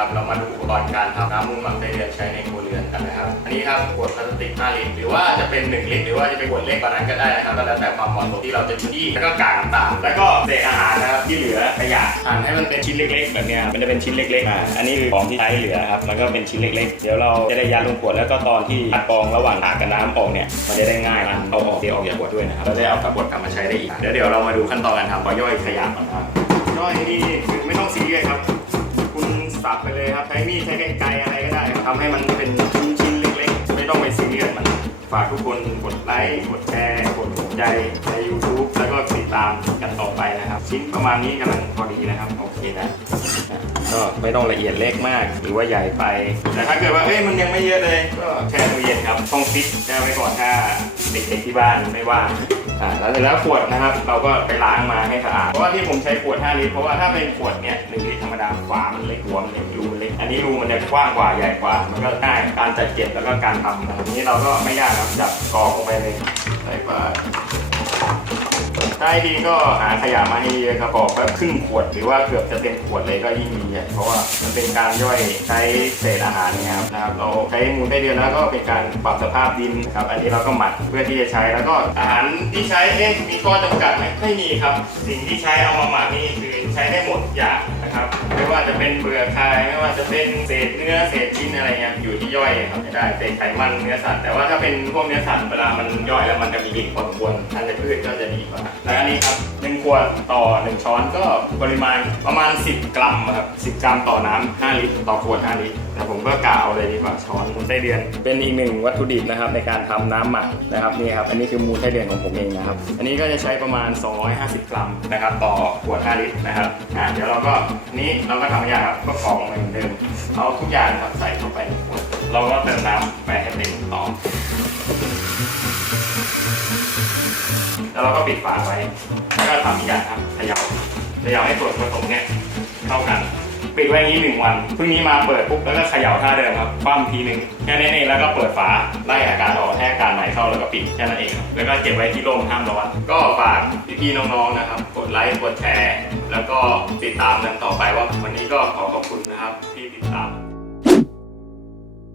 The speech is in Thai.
นะครับ เรามาดูอุปกรณ์การทำน้ำมูลหมักไส้เดือนใช้ในครัวเรือนกันนะครับ อันนี้ครับขวดพลาสติก 5 ลิตร หรือว่าจะเป็น 1 ลิตร หรือว่าจะเป็นขวดเล็กกว่านั้นก็ได้นะครับแล้วแต่ความเหมาะสมที่เราจะที่แล้วก็กากน้ำตาลแล้วก็เศษอาหารนะครับที่เหลือขยะหั่นให้มันเป็นชิ้นเล็ก ๆ แบบนี้มันจะเป็นชิ้นเล็กๆอ่าอันนี้คือของที่ใช้เหลือครับมันก็เป็นชิ้นเล็ก ๆ เดี๋ยวเราจะได้ยัดลงขวดแล้วก็ตอนที่อัดกองระหว่างอากกับน้ำออกเนี่ยมันจะได้ง่ายการเอาออกเดี๋ยวออกจากขวดด้วยนะครับเราจะได้เอากลับขวดกลับมาใช้ได้อีกเดี๋ยวเดี๋ยวเรามาดูขั้นตอนการทำขอย่อยขยะก่อนครับย่อยนี่คือไม่ต้องซีเรียสครับ สับไปเลยครับ ใช้มีดใช้กรรไกรอะไรก็ได้ทำให้มันเป็นชิ้นๆเล็กๆ ไม่ต้องไปซีเรียสมัน ฝากทุกคนกดไลค์ กดแชร์ กดถูกใจใน YouTube แล้วก็ติดตามกันต่อไปนะครับ ชิ้นประมาณนี้กำลังพอดีนะครับ โอเคนะก็ไม่ต้องละเอียดเล็กมากหรือว่าใหญ่ไป แต่ถ้าเกิดว่าเอ้ยมันยังไม่เยอะเลย ก็แช่ตู้เย็นครับช่องฟิตแช่ไว้ก่อนถ้า เด็กๆที่บ้านไม่ว่างอ่าแล้วเสร็จแล้วขวดนะครับ เราก็ไปล้างมาให้สะอาดเพราะว่าที่ผมใช้ขวด5ลิตรเพราะว่าถ้าเป็นขวดเนี่ยหนึ่งลิตรธรรมดาฝามันเล็กหัวมันเล็กรูมันเล็กอันนี้รูมันจะกว้างกว่าใหญ่กว่า มันก็ง่ายการจัดเก็บแล้วก็การทำนะครับทีนี้เราก็ไม่ยากครับจับกรอกลงไปเลยใส่ไป ถ้าให้ดีก็หาขยะมาให้เยอะครับกรอกแบบครึ่งขวดหรือว่าเกือบจะเต็มขวดเลยก็ยิ่งดีอะเพราะว่ามันเป็นการย่อยใช้เศษอาหารนะครับนะครับเราใช้มูลไส้เดือนแล้วก็เป็นการปรับสภาพดินนะครับอันนี้เราก็หมักเพื่อที่จะใช้แล้วก็อาหารที่ใช้เอ๊ะมีข้อจำกัดไหมไม่มีครับ สิ่งที่ใช้เอามาหมักนี่คือใช้ได้หมดอย่างนะครับไม่ว่าจะเป็นเปลือกไข่ไม่ว่าจะเป็นเศษเนื้อเศษชิ้นอะไรเงี้ยอยู่ที่ย่อยครับไม่ได้เศษไขมันเนื้อสัตว์แต่ว่าถ้าเป็นพวกเนื้อสัตว์เวลามันย่อยแล้วมันจะมีกลิ่นพอสมควรทานในพืชก็จะดีกว่าอันนี้ครับหนึ่งขวดต่อหนึ่งช้อนก็ปริมาณประมาณ 10 กรัมครับ10 กรัมต่อน้ำ5ลิตรต่อขวด 5 ลิตรแต่ผมก็กะเอาเลยดีกว่าช้อนมูลไส้เดือน เป็นอีกหนึ่งวัตถุดิบนะครับในการทำน้ำหมักนะครับนี่ครับอันนี้คือมูลไส้เดือนของผมเองนะครับอันนี้ก็จะใช้ประมาณ 250 กรัมนะครับต่อขวด 5 ลิตรนะครับอ่าเดี๋ยวเราก็นี่เราก็ทำอย่างครับก็กรองเหมือนเดิมเอาทุกอย่างครับใส่เข้าไปในขวดเราก็เติมน้ำไปให้เต็ม แล้วเราก็ปิดฝาไว้ แล้วก็ทำอีกอย่างครับเขย่าเขย่าให้ส่วนผสมเนี่ยเข้ากัน ปิดไว้อย่างนี้หนึ่งวันพรุ่งนี้มาเปิดปุ๊บแล้วก็เขย่าท่าเดิมครับคว่ำทีหนึ่งแค่นั้นเองแล้วก็เปิดฝาไล่อากาศออกให้อากาศไหลเข้าแล้วก็ปิดแค่นั้นเองครับแล้วก็เก็บไว้ที่ร่มห้ามร้อนก็ฝากพี่ๆน้องๆนะครับ กดไลค์กดแชร์แล้วก็ติดตามกันต่อไปว่าวันนี้ก็ขอขอบคุณนะครับ